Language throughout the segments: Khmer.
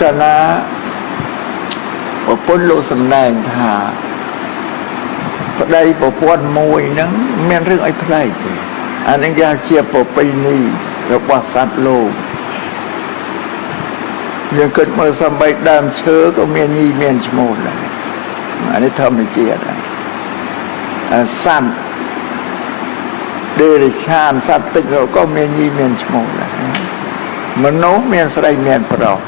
កាលណាប្រពន្ធលោកសំដែងថាប្តីប្រពន្ធមួយហ្នឹងមានរឿងអីប្លែកទេអានេះគេជាប្រពៃណីរបស់សត្វលោកយើងគិតមើលសំបីដើមឈើក៏មានញីមានឈ្មោះដែរអានេះធម្មជាតិសត្វដេរឆានសត្វទឹកក៏មានញីមានឈ្មោះដែរមនុស្សមានស្រីមានប្រុស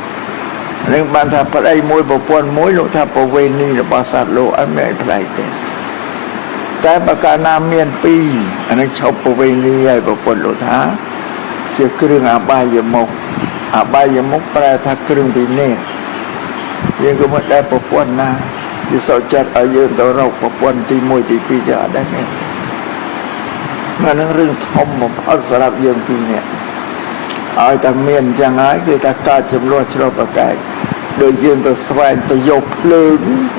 នឹងបានថាប្តីមួយប្រពន្ធមួយលោកថាប្រវេណីរបស់សត្វលោកអត់មានអីប្លែកទេតែបើកាលណាមានពីរអានឹងឈប់ប្រវេណីហើយប្រពន្ធលោកថាជាគ្រឿងអបាយមុខអបាយមុខប្រែថាគ្រឿងពិនិត្យយើងក៏មិនដែលប្រពន្ធណាវាសោកចិត្តឲ្យយើងទៅរកប្រពន្ធទី1ទី2ទៅអត់ដែរទេអានឹងរឿងធំបំផុតសម្រាប់យើងពីរនាក់ឲ្យតែមានអញ្ចឹងហើយគឺថាកើតចំនួនឆ្លុះប្រកែកដោយយើងទៅស្វែងទៅយកភ្លើង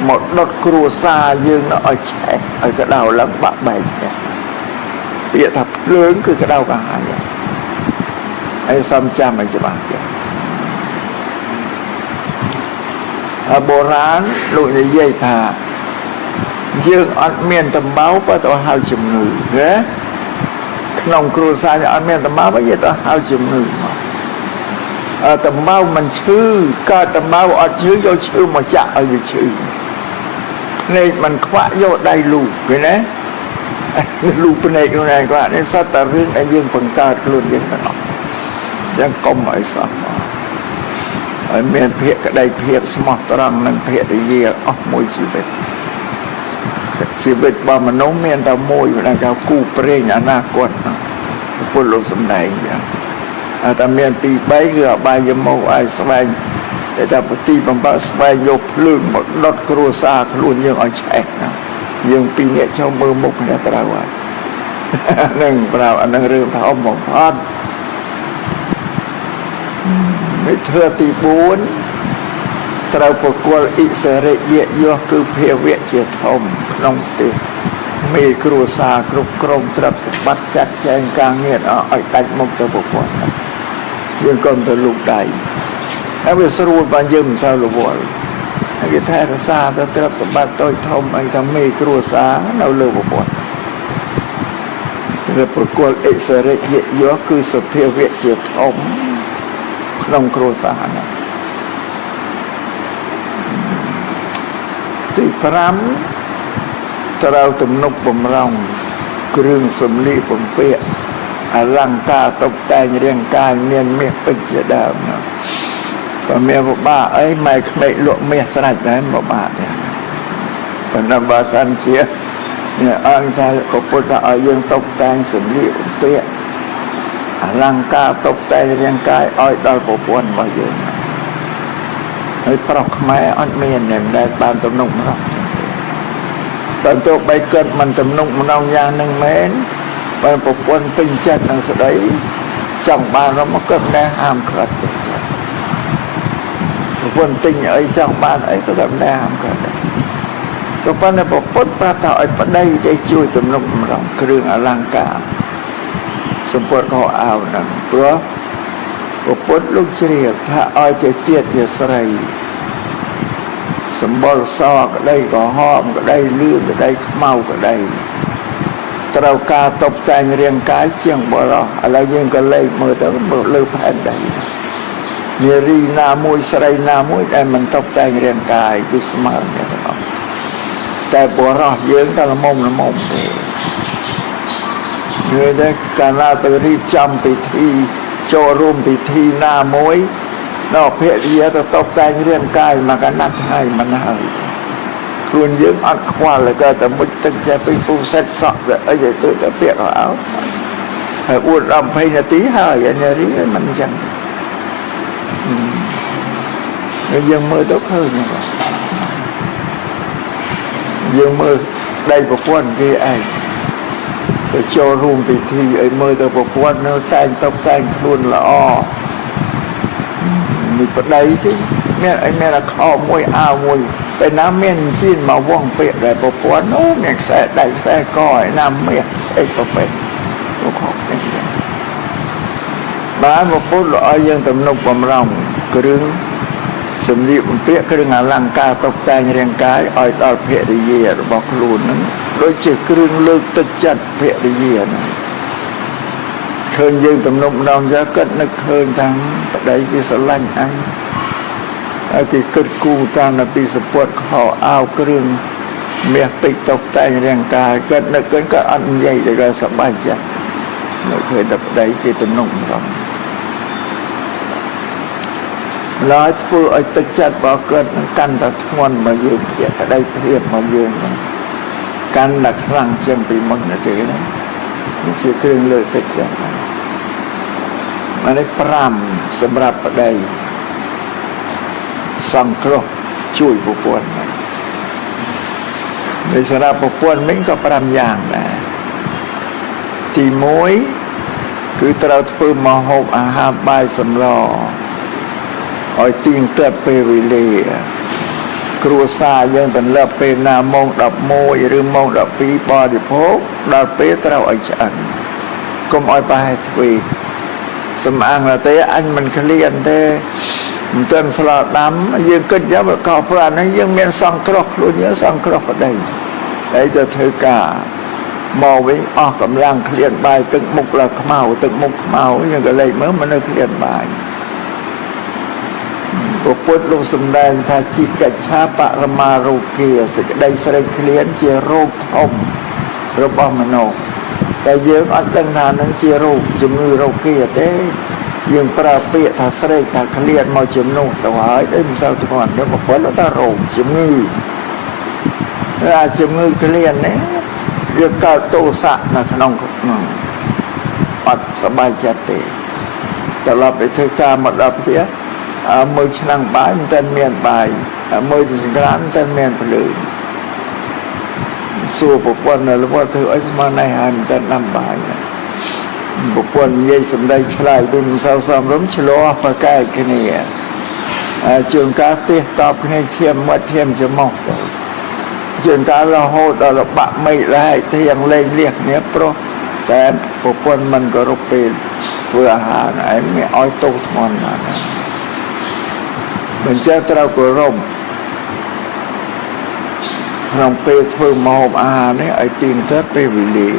មកដុតគ្រួសារយើងឲ្យឆេះឲ្យក្តៅឡើងបាក់បែកពាក្យថាភ្លើងគឺក្តៅកាហាយហើយសំចាំឲ្យច្បាស់ទៀតបុរាណលោកនិយាយថាយើងអត់មានតំបៅបើទៅហៅជំងឺណាក្នុងគ្រួសារអត់មានតំបៅបើយើងទៅហៅជំងឺមកតំបៅមិនឈឺកើតតំបៅអត់ឈឺយកឈឺមកចាក់ឲ្យវាឈឺភ្នែកមិនខ្វាក់យកដៃលូឃើញទេលូភ្នែកខ្លួនឯងខ្វាក់នេះសត្វតែរឿងដែលយើងបង្កើតខ្លួនយើងទាំងអស់ចឹងកុំឲ្យសោះឲ្យមានភាពក្តីភាពស្មោះត្រង់និងភរិយាអស់មួយជីវិតរបស់មនុស្សមានតែមួយដែលគេគូព្រេងអនាគតពុទ្ធលោកសំដែងចឹងតែមានទី3គឺអបាយមុខឲ្យស្វែងតែថាទីបំផុតស្វែងយកភ្លើងមកដុតគ្រួសារខ្លួនយើងឲ្យឆេះយើងពីរនាក់ចូលមើលមុខគ្នាត្រូវហើយនឹងប្រៅអានឹងរឿងធំបំផុតវិធានទី4ត្រូវប្រគល់អិសរិយយោគឺភាវៈជាធំក្នុងផ្ទះមេគ្រួសារគ្រប់គ្រងទ្រព្យសម្បត្តិចាត់ចែងការងារឲ្យដាច់មុខទៅប្រពន្ធយើងកុំទៅលូកដៃហើយវាស្រួលបើយើងមិនសូវរវល់ហើយគេថែរក្សាទៅទ្រព្យសម្បត្តិតូចធំអីថាមេគ្រួសារនៅលើប្រពន្ធវាប្រគល់អិសរិយយោគឺសភាវៈជាធំក្នុងគ្រួសារណាទី5ត្រូវទំនុកបំរុងគ្រឿងសម្លៀកបំពាក់អលង្ការតុបតែងរាងកាយមានមាសពេជ្រជាដើមណាបើមានពិបាកអីម៉ែក្មេកលក់មាសស្រេចដែរពិបាកទេប៉ុន្តែបើសិនជាអង្គថាពុទ្ធឲ្យយើងតុបតែងសម្លៀកបំពាក់អលង្ការតុបតែងរាងកាយឲ្យដល់ប្រពន្ធរបស់យើងហើយប្រុសខ្មែរអត់មានដែលបានទំនុកម្ដងបើទោះបីកើតមិនទំនុកម្ដងយ៉ាងនឹងមែនបើប្រពន្ធពេញចិត្តនឹងស្ដីចង់បានរមកកើតដែរហាមខាត់ពេញចិត្តប្រពន្ធទិញអីចង់បានអីក៏កើតដែរហាមខាត់ដែរក៏ប៉ុន្តែប្រពន្ធប្រាប់ថាឲ្យប្តីទៅជួយទំនុកម្ដងគ្រឿងអលង្ការសម្ពុតក៏អោហ្នឹងព្រោះពុទ្ធលោកជ្រាបថាឲ្យតែជាតិជាស្រីសម្បុរសក្តីក្រហមក្តីលឿងក្តីខ្មៅក្តីត្រូវការតុបតែងរាងកាយជាងបរោះឥឡូវយើងក៏លេខមើលទៅលើផែនដីនារីណាមួយស្រីណាមួយដែលមិនតុបតែងរាងកាយគឺស្មើគ្នាទាំងអស់តែបរោះយើងតែល្មមទេយើងតែកាលណាទៅរៀបចំពិធីចូលរួមពិធីណាមួយដល់ភរិយាទៅតុបតែងរាងកាយមកកណាត់ហើយមិនហើយខ្លួនយើងអត់ខ្វល់ក៏តែមុជទឹកចេះពីពុះសិតសក់អីទៅតែពាក់ក៏អោហើយអួតដល់20នាទីហើយអានេះរីមិនអញ្ចឹងហើយយើងមើលទៅឃើញយើងមើលដៃប្រពន្ធគេឯងទៅចូលរួមពិធីឲ្យមើលទៅប្រពន្ធនៅតែងតុបតែងខ្លួនល្អនេះប្តីទេមានអខោមួយអាវមួយពេលណាមានជិនមកវងពាក្យដែលប្រពន្ធអូមានខ្សែដៃខ្សែកឯណាមាសស្អីប្រពេចទៅខកនេះបានប្រពន្ធឲ្យយើងទំនុកបំរុងគ្រឿង សម្លៀកបំពាក់គ្រឿងអលង្ការតុបតែងរាងកាយឲ្យដល់ភរិយារបស់ខ្លួនហ្នឹងដូចជាគ្រឿងលើកទឹកចិត្តភរិយាហ្នឹងឃើញយើងទំនុកម្ដងយកគិតនឹកឃើញថាប្តីគេស្រឡាញ់អញហើយគេគិតគូរតាមពីសពតខោអាវគ្រឿងមាសពេជ្រតុបតែងរាងកាយគិតនឹកឃើញក៏អត់និយាយដល់សប្បាយចិត្តនៅឃើញតែប្តីគេទំនុកម្ដងឡើយធ្វើឲ្យទឹកចិត្តរបស់គាត់នឹងកាន់តែធ្ងន់មកយើងភក្តីភាពមកយើងកាន់តែខ្លាំងជាងពីមុនទៅទេណាជាគ្រឿងលើកទឹកចិត្តនេះ5សម្រាប់ប្តីសង្គ្រោះជួយប្រពន្ធនៅសម្រាប់ប្រពន្ធវិញក៏5យ៉ាងដែរទី1គឺត្រូវធ្វើម្ហូបអាហារបាយសម្លឲ្យទៀងទាត់ពេលវេលាគ្រួសារយើងទម្លាប់ពេលណាម៉ោង11ឬម៉ោង12បរិភោគដល់ពេលត្រូវឲ្យឆ្អិនកុំឲ្យប្រហែសទ្វេសំអាងតែអញមិនឃ្លានទេមិនទាន់ស្លាប់ដាំយើងគិតយ៉ាងក៏ព្រោះអានេះយើងមានសង្គ្រោះខ្លួនយើងសង្គ្រោះប្តីហើយទៅធ្វើការមកវិញអស់កម្លាំងឃ្លានបាយទឹកមុខឡើងខ្មៅទឹកមុខខ្មៅយើងក៏លេចមើលមិននៅឃ្លានបាយពុទ្ធលោកសម្ដែងថាជីកិច្ឆាបរមារោគាសេចក្តីស្រេកឃ្លានជារោគធំរបស់មនុស្សតែយើងអត់ដឹងថានឹងជារោគជំងឺរោគាទេយើងប្រើពាក្យថាស្រេកថាឃ្លានមកជំនួសទៅហើយដូចមិនសូវធ្ងន់ទេប្រពន្ធថារោគជំងឺជំងឺឃ្លាននេះវាកើតទោសៈនៅក្នុងអត់សប្បាយចិត្តទេត្រឡប់ទៅធ្វើការមកដល់ផ្ទះមើលឆ្នាំងបាយមិនទាន់មានបាយមើលទៅចង្ក្រានមិនទាន់មានភ្លើងសួរប្រពន្ធនៅលវត្តធ្វើអីស្មាននេះហើយមិនទាន់ដាំបាយប្រពន្ធនិយាយសម្ដីឆ្លើយដូចមិនសូវសមរម្យឆ្លោះប្រកែកគ្នាជួនកាលទះតបគ្នាឈាមមាត់ឈាមច្រមុះទៅជួនកាលរហូតដល់បាក់មេឃដែរទៀងលេងលះគ្នាប្រុសតែប្រពន្ធមិនគោរពពេលធ្វើអាហារឯងមានឲ្យទោសធ្ងន់ណាស់មិនចេះត្រូវគោរពក្នុងពេលធ្វើម្ហូបអាហារនេះឲ្យទៀងទាត់ពេលវេលា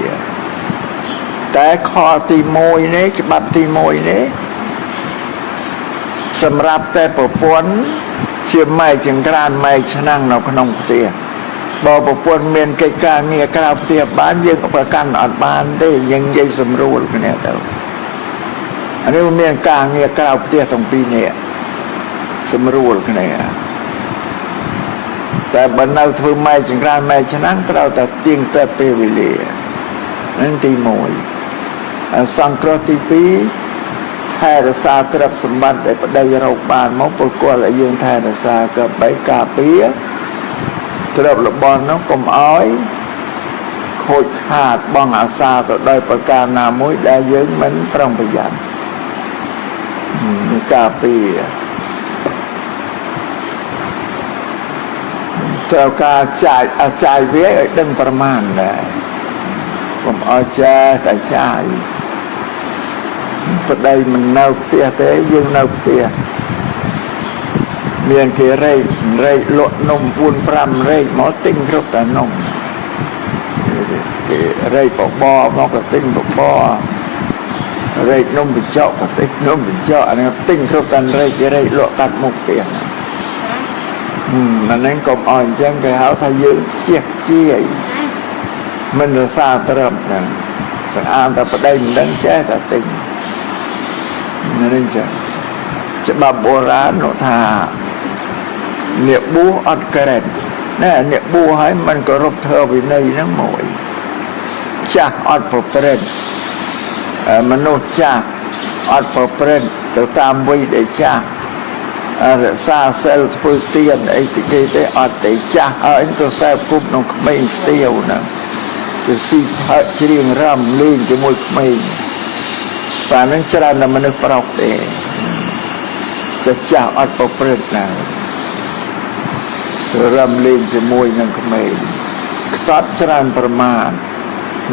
តែខទី1នេះច្បាប់ទី1នេះសម្រាប់តែប្រពន្ធជាម៉ែចង្ក្រានម៉ែឆ្នាំងនៅក្នុងផ្ទះបើប្រពន្ធមានកិច្ចការងារក្រៅផ្ទះបានយើងក៏ប្រកាន់អត់បានទេយើងនិយាយសម្រួលគ្នាទៅអានេះមានការងារក្រៅផ្ទះទាំងពីរនេះសម្រួលគ្នាតែបើនៅធ្វើម៉ែចង្ក្រានម៉ែឆ្នាំងត្រូវតែទៀងទាត់ពេលវេលានឹងទី1សង្គ្រោះទី2ថែរក្សាទ្រព្យសម្បត្តិដែលប្តីរកបានមកពលគល់ឲ្យយើងថែរក្សាក៏បីការពារទ្រព្យរបស់នោះកុំឲ្យខូចខាតបងអាសាទៅដោយប្រការណាមួយដែលយើងមិនប្រុងប្រយ័ត្នការពារត្រូវការចាយវាឲ្យដឹងប្រមាណដែរកុំឲ្យចាតែចាយប្តីមិននៅផ្ទះទេយើងនៅផ្ទះមានគេរែកលក់នំ 4-5 រែកមកទិញគ្រប់តែនំគេរែកបបរមកក៏ទិញបបររែកនំបញ្ចុកក៏ទិញនំបញ្ចុកអានេះទិញគ្រប់តែរែកគេរែកលក់កាត់មុខផ្ទះអានេះកុំឲ្យអញ្ចឹងគេហៅថាយើងខ្ជិះខ្ជាយមិនរសាត្រឹមហ្នឹងស្អាតតែប្តីមិនដឹងចេះតែទិញនេះចឹងច្បាប់បុរាណនោះថាអ្នកបួសអត់ក្រែតណែអ្នកបួសហើយមិនគោរពធ្វើវិន័យហ្នឹងមួយចាស់អត់ប្រព្រឹត្តមនុស្សចាស់អត់ប្រព្រឹត្តទៅតាមវ័យដែលចាស់រក្សាសិលធ្វើទានអីទៅគេទេអត់ទេចាស់ហើយទៅសែបគប់ក្នុងក្មេងស្ទាវហ្នឹងទៅស៊ីផើច្រៀងរំលេងជាមួយក្មេងបាទនឹងច្រើនតែមនុស្សប្រុសទេចាស់អត់ប្រព្រឹត្តណារំលេងជាមួយនឹងក្មេងខ្សត់ច្រើនប្រមាណ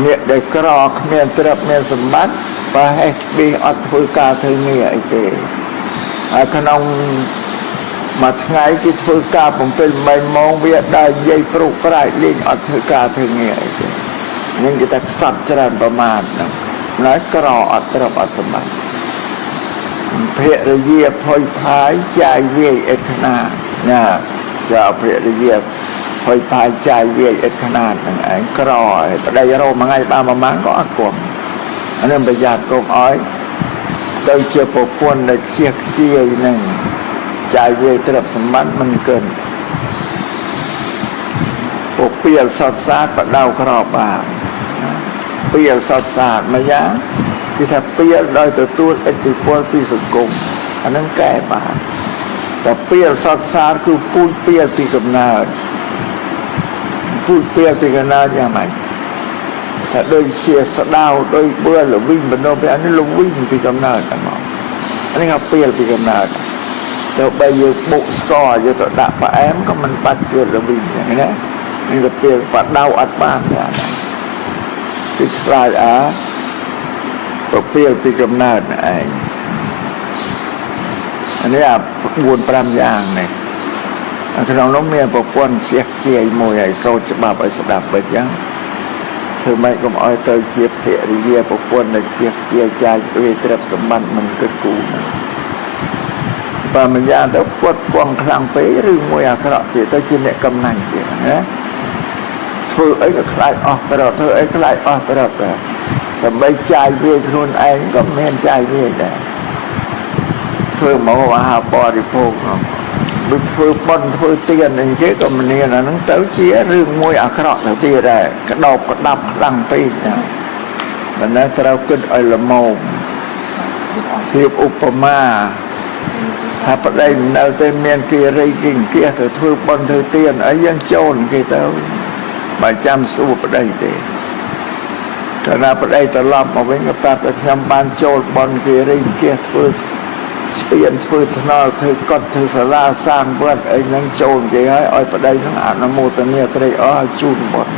អ្នកដែលក្រគ្មានទ្រព្យមានសម្បត្តិប្រហែលពីអត់ធ្វើការធ្វើងារអីទេហើយក្នុង mà ngày cáiធ្វើការបំពេញ3 ម៉ោងវាដើរនិយាយព្រុសប្រែកលេងអត់ធ្វើការធ្វើងារអីទេនឹងគេថាខ្សត់ច្រើនប្រមាណហ្នឹងណែក្រអត់ត្រឹមអត់សម្បត្តិភរិយាផុយផាយចាយវាយអិតណាណាចាភរិយាផុយផាយចាយវាយអិតណាហ្នឹងឯងក្រហើយប្តីរោមួយថ្ងៃបានប្រមាណក៏អត់គំអានេះប្រយ័ត្នកុំអោយទៅជាប្រពន្ធដែលខ្ជិះខ្ជាយហ្នឹងចាយវាយទ្រព្យសម្បត្តិមិនកិនពុពីលសតសាទបដៅក្របានពីលសតសាទមួយយ៉ាងគឺថាពីលដោយទទួលឥទ្ធិពលពីសង្គមអានឹងកែបានតែពីលសតសាទគឺពូជពីលពីកំណើតពូជពីលពីកំណើតយ៉ាងម៉េចថាដូចជាស្ដៅដូចបឿលវិញបណ្ដោះពីអានេះលវិញពីកំណើតតែមកអានេះគេពីលពីកំណើតទៅបីយើងបុកស្ករយកទៅដាក់ផ្អែមក៏មិនបាច់ជាលវិញហ្នឹងណានេះទៅពីលបដៅអត់បានទេអានេះគឺខ្លាចប្រពីលពីកំណើតឯងអានេះ4-5យ៉ាងនេះក្នុងនោះមានប្រព័ន្ធជាជាមួយឲ្យសូត្រច្បាប់ឲ្យស្ដាប់បើចឹងធ្វើម៉េចកុំឲ្យទៅជាភរិយាប្រពន្ធដែលជាចាយវាទ្រព្យសម្បត្តិមិនគិតគូរណាបើមួយយ៉ាងទៅពុតពងខ្លាំងពេកឬមួយអាក្រក់ទៀតទៅជាអ្នកកំណាញ់ទៀតណាធ្វើអីក៏ខ្លាចអស់ប្រត់ធ្វើអីខ្លាចអស់ប្រត់ដែរដើម្បីចាយវាខ្លួនឯងក៏មិនចាយវាដែរធ្វើមកអាហារបរិភោគដូចធ្វើបន់ធ្វើទានអីគេក៏មិនមានអាហ្នឹងទៅជារឿងមួយអាក្រក់ទៅទៀតដែរក្តោបក្តាប់ខ្លាំងពេកណាមិនណាត្រូវគិតឲ្យល្មមភាពឧបមាថាប្តីនៅតែមានគេរីគេអង្គាសទៅធ្វើបន់ធ្វើទានអីយ៉ាងចូលគេទៅបើចាំសួរប្តីទេកាលណាប្តីត្រឡប់មកវិញក៏ប្រាប់ថាខ្ញុំបានចូលបន់គេរីអង្គាសធ្វើស្ពានធ្វើថ្នល់ធ្វើកុដិធ្វើសាលាសាងវត្តអីហ្នឹងចូលគេហើយឲ្យប្តីហ្នឹងអនុមោទនាត្រេកអរឲ្យជូនបុណ្យ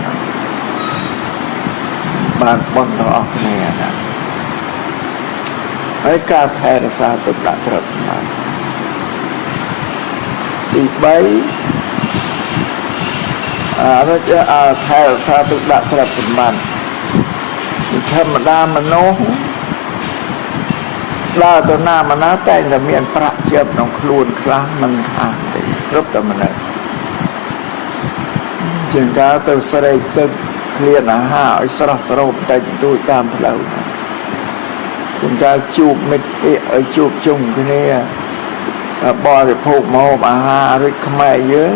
បានបុណ្យទាំងអស់គ្នាណាហើយការថែរក្សាទុកដាក់ទ្រព្យសម្បត្តិទី3ថែរក្សាទុកដាក់ទ្រព្យសម្បត្តិធម្មតាមនុស្សដើរទៅណាមកណាតែតែមានប្រាក់ជាប់ក្នុងខ្លួនខ្លះមិនខាតទេគ្រប់តែមនុស្សជាងការទៅស្រែកទឹកឃ្លានអាហារឲ្យស្រស់ស្រោបតែទូចតាមផ្លូវជាងការជួបមិត្តភក្តិឲ្យជួបជុំគ្នាបរិភោគម្ហូបអាហារឬខ្មែរយើង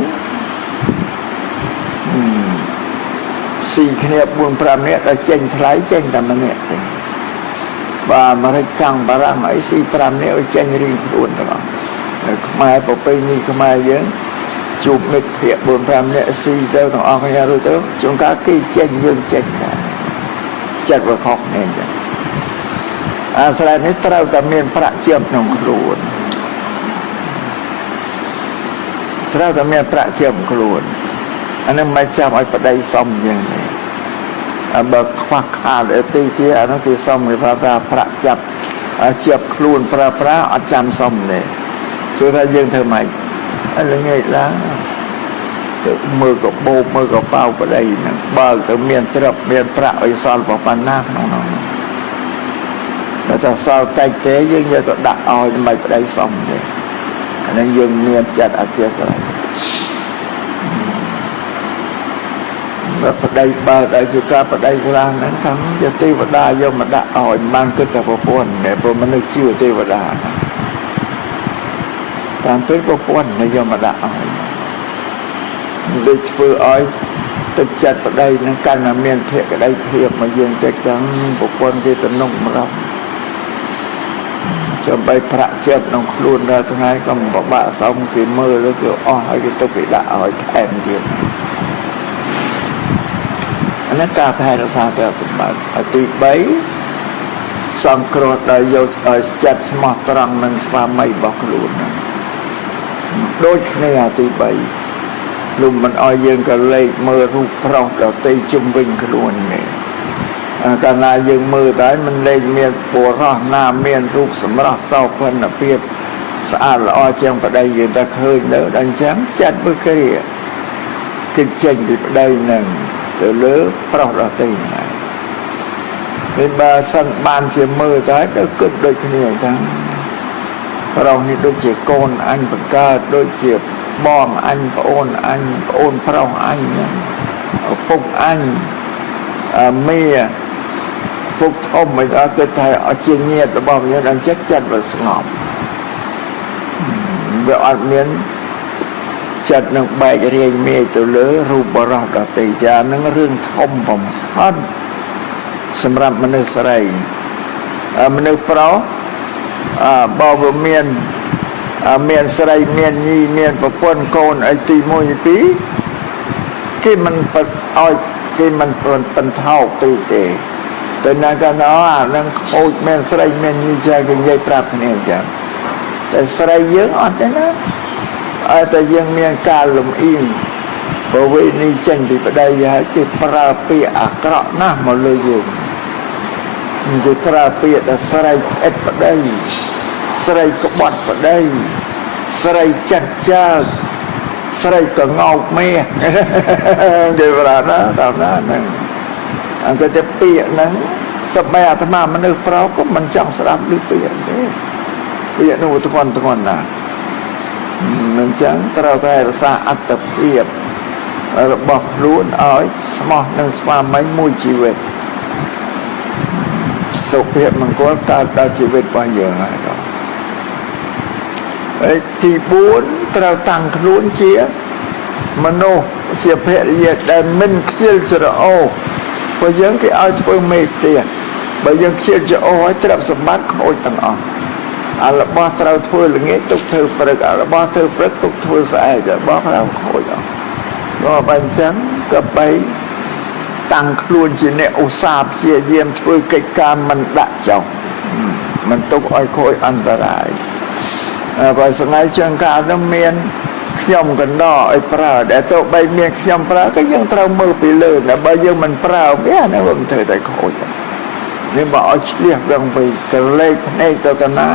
ស៊ីគ្នា 4-5 នាក់ដល់ចេញថ្លៃចេញតែម្នាក់ទេបាទអាមេរិកកាំងបារាំងអីស៊ី5នាក់ឲ្យចេញរៀងខ្លួនទាំងអស់ខ្មែរប្រពៃណីខ្មែរយើងជួបមិត្តភក្តិ 4-5 នាក់ស៊ីទៅទាំងអស់គ្នារួចទៅជួនកាលគេចេញយើងចេញដែរចិត្តវាខុសគ្នាអញ្ចឹងអាស្រ័យនេះត្រូវតែមានប្រាក់ជាប់ក្នុងខ្លួនត្រូវតែមានប្រាក់ជាប់ខ្លួនអានេះមិនចាំឲ្យប្តីសុំយ៉ាងនេះបើខ្វះខាតអីទីអានោះគេសុំគេថាប្រាក់ចាប់ជាប់ខ្លួនប្រើអត់ចាំសុំទេជួយថាយើងធ្វើម៉េចឥឡូវងាយឡើងទៅមើលកបោបមើលកប៉ៅប្តីហ្នឹងបើទៅមានទ្រព្យមានប្រាក់ឲ្យសល់ប៉ុណ្ណាក្នុងនោះតែថាសល់តិចទេយើងយកទៅដាក់ឲ្យដើម្បីប្តីសុំទេអានេះយើងមានចិត្តអធិស្ឋានប្តីបើដែលជាការប្តីខ្លះហ្នឹងថាជាទេវតាយកមកដាក់ឲ្យបានគិតតែប្រពន្ធតែព្រោះមនុស្សជឿទេវតាតាមពេលប្រពន្ធយកមកដាក់ឲ្យដូចធ្វើឲ្យទឹកចិត្តប្តីនឹងកាន់តែមានភក្តីភាពមកយើងតែចឹងប្រពន្ធគេទំនុកម្ល៉េះចាំបីប្រាក់ជាប់ក្នុងខ្លួនដល់ថ្ងៃក៏ពិបាកសុំគេមើលឬគេអស់ហើយគេទុកគេដាក់ឲ្យថែមទៀតអានេះការថែរក្សាទ្រព្យសម្បត្តិទី3សង្គ្រោះដោយយកឲ្យចិត្តស្មោះត្រង់នឹងស្វាមីរបស់ខ្លួនដូចគ្នាទី3លំមិនឲ្យយើងក៏លេខមើលរូបប្រុសដទៃជុំវិញខ្លួននេះកាលណាយើងមើលតែមិនលេខមានបុរសណាមានរូបសម្រស់សោភ័ណភាព ស្អាតល្អជាងប្តីយើងតែឃើញទៅដល់អញ្ចឹងចិត្តមើលគ្រាគឺចេញពីប្តីនឹងទៅលើប្រុសដទៃហ្នឹងហើយបើសិនបានជាមើលទៅទៅគិតដូចគ្នាទាំងប្រុសនេះដូចជាកូនអញបង្កើតដូចជាបងអញប្អូនអញប្អូនប្រុសអញហ្នឹងឪពុកអញមីពុកធំមិនអត់គិតថាអជាញាតិរបស់យើងអញ្ចឹងចិត្តវាស្ងប់វាអត់មានចិត្តនឹងបែករាយមាយទៅលើរូបបរោះដទៃចានឹងរឿងធំបំផុតសម្រាប់មនុស្សស្រីមនុស្សប្រុសបើវាមានស្រីមានញីមានប្រពន្ធកូនអីទី1ទី2គេមិនឲ្យគេមិនបន្ថោកពេកទេតែណាកាលណាអានឹងខូចមានស្រីមានញីចាគេនិយាយប្រាប់គ្នាអញ្ចឹងតែស្រីយើងអត់ទេណាឲ្យតែយើងមានការលំអៀងបើវេនេះចេញពីប្តីហើយគេប្រើពាក្យអាក្រក់ណាស់មកលើយើងគេប្រើពាក្យថាស្រីផ្អិតប្តីស្រីក្បត់ប្តីស្រីចាត់ចើកស្រីក៏ងោកមាសគេប្រើណាតាមណាហ្នឹងអង្គតែពាក្យហ្នឹងសម្បីអាត្មាមនុស្សប្រុសក៏មិនចង់ស្ដាប់ឮពាក្យទេពាក្យនោះធ្ងន់ណាស់អញ្ចឹងត្រូវតែរក្សាអត្តភាពរបស់ខ្លួនឲ្យស្មោះនឹងស្វាមីមួយជីវិតសុភមង្គលកើតដល់ជីវិតរបស់យើងហើយហើយទី4ត្រូវតាំងខ្លួនជាមនុស្សជាភរិយាដែលមិនខ្ជិលច្រអូសព្រោះយើងគេឲ្យធ្វើមេផ្ទះបើយើងខ្ជិលច្រអូសឲ្យទ្រព្យសម្បត្តិខូចទាំងអស់របស់ត្រូវធ្វើល្ងាចទុកធ្វើព្រឹករបស់ធ្វើព្រឹកទុកធ្វើស្អែករបស់ត្រូវខូចអស់ក៏បើអញ្ចឹងក៏បីតាំងខ្លួនជាអ្នកឧស្សាហ៍ព្យាយាមធ្វើកិច្ចការមិនដាក់ចុះមិនទុកឲ្យខូចអន្តរាយបើស្ងៃជាងការនោះមានខ្ញុំកណ្ដោឲ្យប្រើដែលទៅបីមានខ្ញុំប្រើក៏យើងត្រូវមើលពីលើតែបើយើងមិនប្រើវាអានោះមិនធ្វើតែខូចនេះបើឲ្យឆ្លៀសដល់ទៅកលេចភ្នែកទៅតាណា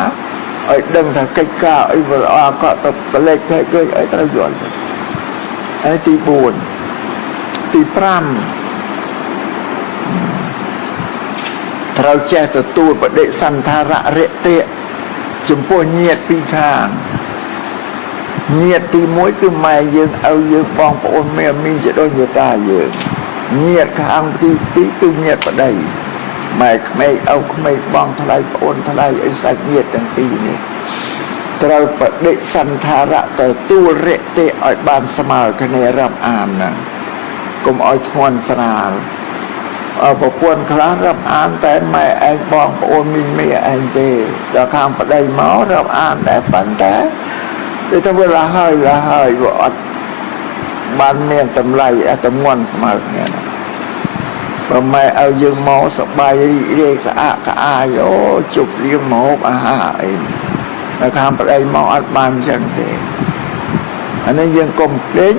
ឲ្យដឹងថាកិច្ចការអីវាល្អក៏ទៅកលេចទៅគឺឲ្យត្រូវយល់ហើយទី4ទី5ត្រូវចេះទទួលបដិសន្ធារៈរិតិចំពោះញាតិពីរខាងញាតិទី1គឺម៉ែយើងឪយើងបងប្អូនមេមីងជាដូចជាតាយើងញាតិខាងទី2គឺញាតិប្តីម៉ែក្មេកឪក្មេកបងថ្លៃប្អូនថ្លៃអីសាច់ញាតិទាំងពីរនេះត្រូវបដិសន្ធារៈទទួលរិតិឲ្យបានស្មើគ្នារាប់អានណាកុំឲ្យធ្ងន់ស្រាលប្រពន្ធខ្លះរាប់អានតែម៉ែឯងបងប្អូនមីងមីឯងទេដល់ខាងប្តីមករាប់អានតែប៉ុន្តែវាទៅវាហើយវាអត់បានមានតម្លៃតម្ងន់ស្មើគ្នាណាបើម៉ែឲ្យយើងមកសបាយរីករាយក្អាកក្អាយអូជប់លៀងម្ហូបអាហារអីដល់ខាងប្តីមកអត់បានអញ្ចឹងទេអានេះយើងកុំភ្លេច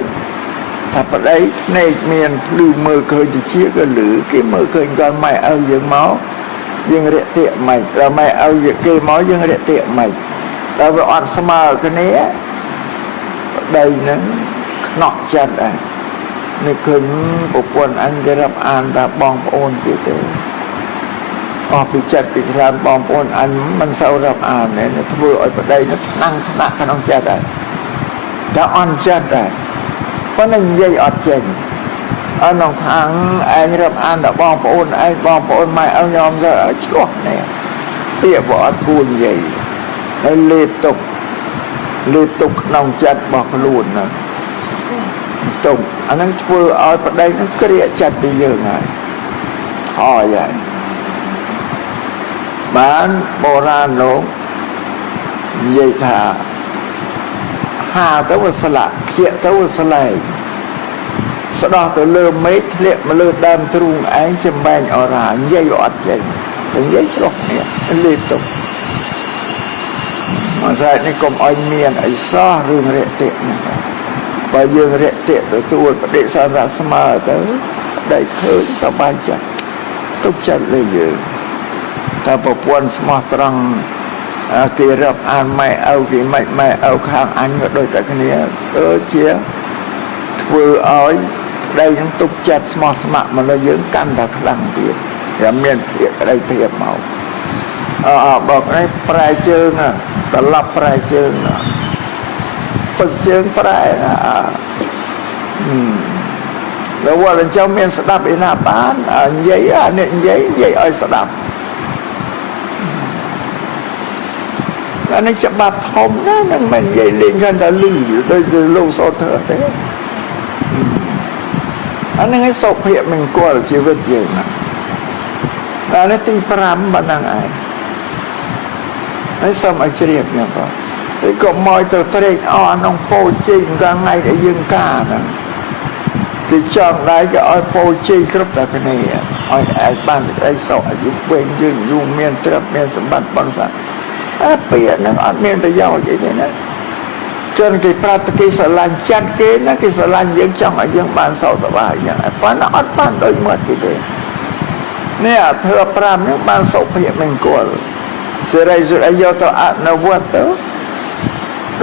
ថាប្តីភ្នែកមានភ្លឺមើលឃើញតិចក៏លឺគេមើលឃើញគាត់ម៉ែឲ្យយើងមកយើងរាក់ទាក់មិនដល់ម៉ែឲ្យគេមកយើងរាក់ទាក់មិនដល់វាអត់ស្មើគ្នាប្តីហ្នឹងខ្នោះចិត្តដែរនឹកឃើញប្រពន្ធអញគេរាប់អានថាបងប្អូនទៀតទេអស់ពីចិត្តពីច្រើនបងប្អូនអញមិនសូវរាប់អានទេធ្វើឲ្យប្តីនោះថ្នាក់ក្នុងចិត្តដែរតែអន់ចិត្តដែរប៉ុន្តែនិយាយអត់ចេញởក្នុងខាងឯងរាប់អានដល់បងប្អូនឯងបងប្អូនម៉ែឲ្យខ្ញុំទៅឆ្លោះនេះពាក្យបើអត់គួរនិយាយហើយលេបទុកក្នុងចិត្តរបស់ខ្លួនហ្នឹងទុកអាហ្នឹងធ្វើឲ្យប្តីហ្នឹងក្រៀកចិត្តពីយើងហើយថយហើយបានបុរាណលោកនិយាយថាហាទៅវាស្លាក់ខ្ជាក់ទៅវាស្លែងស្ដោះទៅលើមេឃធ្លាក់មកលើដើមទ្រូងឯងចំបែងអរ៉ានិយាយអត់ចេញតែនិយាយឆ្លោះនេះលេបទុកមកស្អែកនេះកុំឲ្យមានអីសោះរឿងរយៈនេះបើយើងរយៈទទួលបដិសន្ធារៈស្មើទៅដៃឃើញសប្បាយចិត្តទុកចិត្តលើយើងតែប្រពន្ធស្មោះត្រង់ គេរាប់អានម៉ែឪគេមិនម៉ែឪខាងអញក៏ដូចតែគ្នាជាធ្វើឲ្យប្តីនឹងទុកចិត្តស្មោះស្ម័គ្រមកលើយើងកាន់តែខ្លាំងទៀតវាមានភាពក្តីភាពមកบอกให้ប្រែជើងត្រឡប់ប្រែជើងពឹកជើងប្រែแล้วว่าเราจะមានស្ដាប់ឯណាបាននិយាយនេះនិយាយឲ្យស្ដាប់អានេះច្បាប់ធំណានឹងមិននិយាយលេងកាន់តែលឺដូចលោកសោតធ្វើទេអានេះឲ្យសុភមង្គលជីវិតយើងណាអានេះទី5ប៉ុណ្ណឹងឯងហើយសូមឲ្យជ្រាបញ៉ាំបងតែក៏មកទៅត្រេកអរក្នុងពោជ័យថ្ងៃដែលយើងការហ្នឹងគេចង់ដែរក៏ឲ្យពោជ័យគ្រប់តែគ្នាឲ្យអាចបានអីសោអាយុវែងយើងយូរមានទ្រព្យមានសម្បត្តិបងសាពាក្យហ្នឹងអត់មានប្រយោជន៍អីទេណាជនគេប្រាប់តែគេស្រឡាញ់ចិត្តគេណាគេស្រឡាញ់យើងចង់ឲ្យយើងបានសុខសប្បាយយ៉ាងប៉ុន្តែអត់បានដូចមាត់គេទេនេះធ្វើ5នេះបានសុភមង្គលសេរីសុទ្ធឲ្យយកទៅអនុវត្តទៅ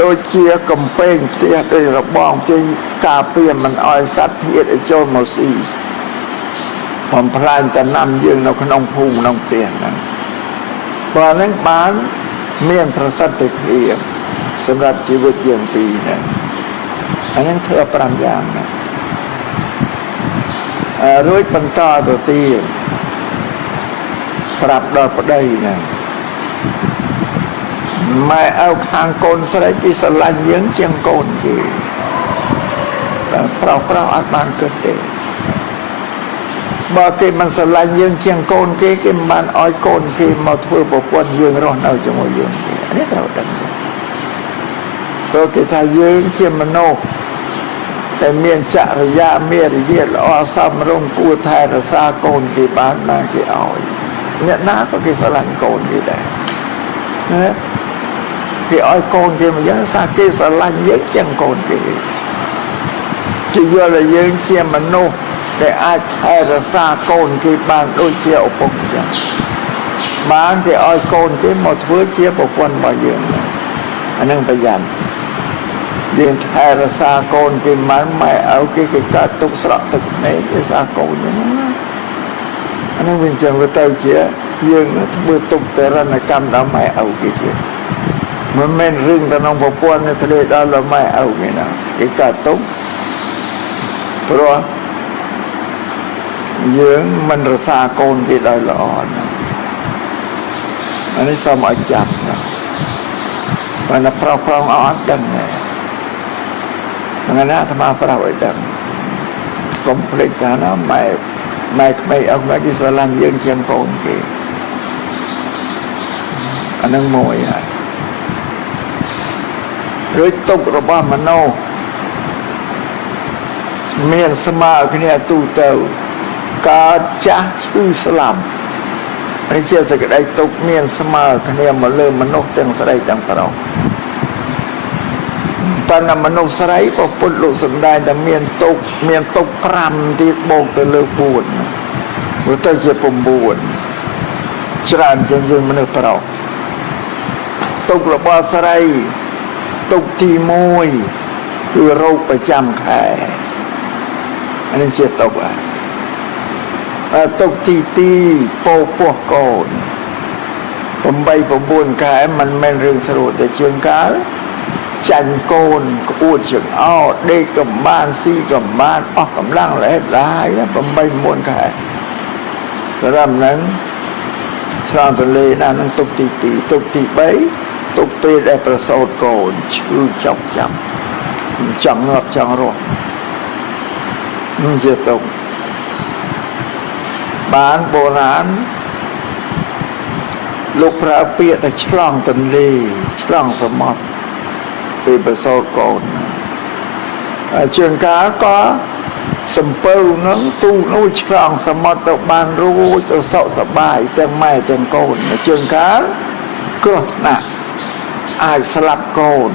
ដូចជាកំពែងផ្ទះដូចរបងគេការពារមិនឲ្យសត្វធាតុចូលមកស៊ីបំផ្លាញតំណាំយើងនៅក្នុងភូមិក្នុងផ្ទះហ្នឹងបើហ្នឹងបានមានប្រសិទ្ធភាពសម្រាប់ជីវិតយើងពីរហ្នឹងអាហ្នឹងធ្វើ5យ៉ាងណារួចបន្តទៅទៀតប្រាប់ដល់ប្តីហ្នឹងម៉ែឪខាងកូនស្រីគេស្រឡាញ់យើងជាងកូនគេប្រុសអត់បានគិតទេបើគេមិនស្រឡាញ់យើងជាងកូនគេគេមិនបានឲ្យកូនគេមកធ្វើប្រពន្ធយើងរស់នៅជាមួយយើងទេនេះត្រូវដឹងព្រោះគេថាយើងជាមនុស្សតែមានចរិយាមេរយាទល្អសមរម្យគួរថែរក្សាកូនគេបានណាគេឲ្យអ្នកណាក៏គេស្រឡាញ់កូនគេដែរណាគេឲ្យកូនគេមកយ៉ាងសាគេស្រឡាញ់យើងជាងកូនគេគេយល់ថាយើងជាមនុស្សដែលអាចថែរក្សាកូនគេបានដូចជាឪពុកចឹងបានគេឲ្យកូនគេមកធ្វើជាប្រពន្ធរបស់យើងអានឹងប្រយ័ត្នយើងថែរក្សាកូនគេមិនម៉ែឪគេកើតទុកស្រក់ទឹកភ្នែកគេសារកូនហ្នឹងអានឹងវាចឹងទៅជាយើងធ្វើទុកតរណកម្មដល់ម៉ែឪគេទៀតមិនមែនរឿងទៅក្នុងប្រពន្ធនៅធ្លាដល់ម៉ែឪគេណាគេកើតទុកព្រោះយើងមិនរក្សាកូនគេដោយល្អណាអានេះសូមឲ្យចាប់ណាបើណាប្រុសអត់ដឹងទេថ្ងៃណាអាត្មាប្រាប់ឲ្យដឹងកុំភ្លេចថាណាម៉ែក្មេងអត់គេស្រឡាញ់យើងជាងកូនគេអានឹងមួយហើយរួចទុករបស់មនុស្សមានស្មើគ្នាទូទៅកើតចាស់ឈឺស្លាប់នេះជាសេចក្តីទុកមានស្មើគ្នាមកលើមនុស្សទាំងស្រីទាំងប្រុសប៉ុន្តែមនុស្សស្រីក៏ពុទ្ធលោកសំដែងតែមានទុក5ទៀតបូកទៅលើ4វាទៅជា9ច្រើនជាងយើងមនុស្សប្រុសទុករបស់ស្រីទុកទី1គឺរោគប្រចាំខែអានេះជាទុកទុកទី2ពោពោះកូន8 9ខែមិនមែនរឿងស្រួលទេជាងកាលចាញ់កូនក្អួតជើងអោដេកកំបានស៊ីកំបានអស់កម្លាំងរហេតឡាយ8 9ខែសម្រាប់ហ្នឹងឆ្លងទន្លេណានឹងទុកទី2ទុកទី3ទុកពេលដែលប្រសូតកូនឈឺចុកចាំចង់ងាប់ចង់រស់នេះជាទុកបានបុរាណលោកប្រើពាក្យថាឆ្លងទន្លេឆ្លងសមុទ្រពេលប្រសូតកូនជាងកាលក៏សំពៅនឹងទូនោះឆ្លងសមុទ្រទៅបានរួចទៅសុខសប្បាយទាំងម៉ែទាំងកូនជាងកាលគ្រោះថ្នាក់អាចស្លាប់កូន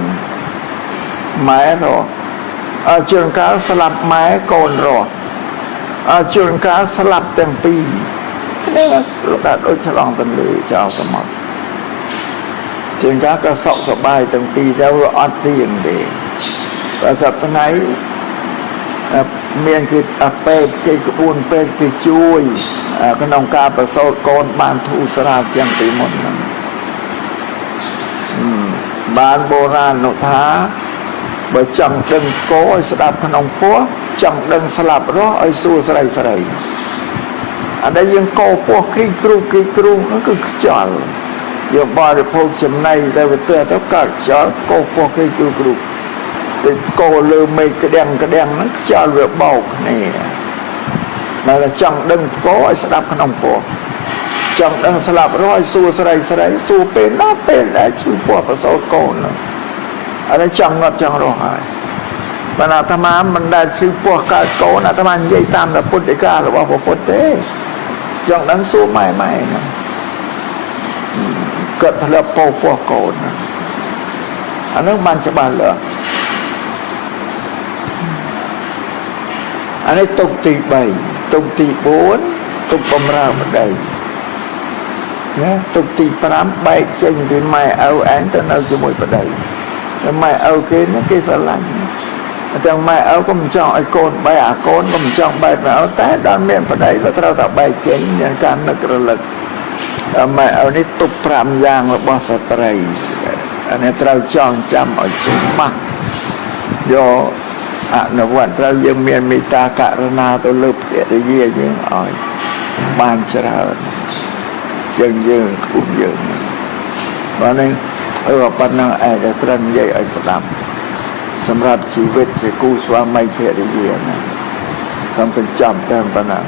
ម៉ែរស់ជាងកាលស្លាប់ម៉ែកូនរស់ជួនកាលស្លាប់ទាំងពីរនេះលោកថាដូចឆ្លងទន្លេចោលសមុទ្រ ជាងការក៏សក់សប្បាយទាំងពីរទៅអត់ទៀងទេបើសប្តាហ៍ថ្ងៃមានគឺពេទ្យគេក្បួនពេទ្យគេជួយក្នុងការប្រសូតកូនបានធូរស្រាលជាងពីមុនហ្នឹងបានបុរាណនោះថាបើចង់ដឹងគោឲ្យស្ដាប់ក្នុងពោះចង់ដឹងស្លាប់រស់ឲ្យសួរស្រីស្រីអានេះយើងគោពោះគ្រីគ្រូនោះគឺខ្យល់យើងបរិភោគចំណីទៅវាទៅកើតខ្យល់គោពោះគ្រីគ្រូដូចគោលើមេឃក្តាំងហ្នឹងខ្យល់វាបោកគ្នាបើចង់ដឹងគោឲ្យស្ដាប់ក្នុងពោះចង់ដឹងស្លាប់រស់ឲ្យសួរស្រីស្រីសួរពេលណាពេលដែលឈឺពោះប្រសូតកូនហ្នឹងអានេះចង់ងាត់ចង់រស់ហើយបើអាត្មាមិនដែលឈឺពោះកើតកូនអាត្មានិយាយតាមពុទ្ធដីការបស់ព្រះពុទ្ធទេចង់ដឹងសួរម៉ែហ្នឹងគាត់ធ្លាប់ពោះកូនអានោះបានច្បាស់លាស់អានេះទុកទី3ទុកទី4ទុកបំរើប្តីណាទុកទី5បែកចេញពីម៉ែឪឯងទៅនៅជាមួយប្តីតែម៉ែឪគេហ្នឹងគេស្រឡាញ់តែម៉ែឪក៏មិនចង់ឲ្យកូនបែកអាកូនក៏មិនចង់បែកម៉ែឪតែដល់មានប្តីក៏ត្រូវតែបែកចេញមានការនឹករលឹកម៉ែឪនេះទុក5យ៉ាងរបស់ស្ត្រីអានេះត្រូវចងចាំឲ្យច្បាស់យកអនុវត្តត្រូវយើងមានមេត្តាករុណាទៅលើភរិយាយើងឲ្យបានច្រើនជាងយើងគ្រប់យើងបើនេះប៉ុណ្ណឹងឯងដែលត្រូវនិយាយឲ្យស្ដាប់សម្រាប់ជីវិតជាគូស្វាមីភរិយាណាសូមបញ្ចប់តែប៉ុណ្ណឹង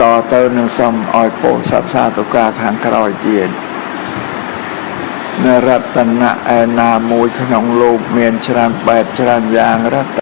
តទៅនឹងសូមឲ្យពោស័ព្ទសាធុការខាងក្រោយទៀតនរតនៈឯណាមួយក្នុងលោកមានច្រើនបែបច្រើនយ៉ាងរត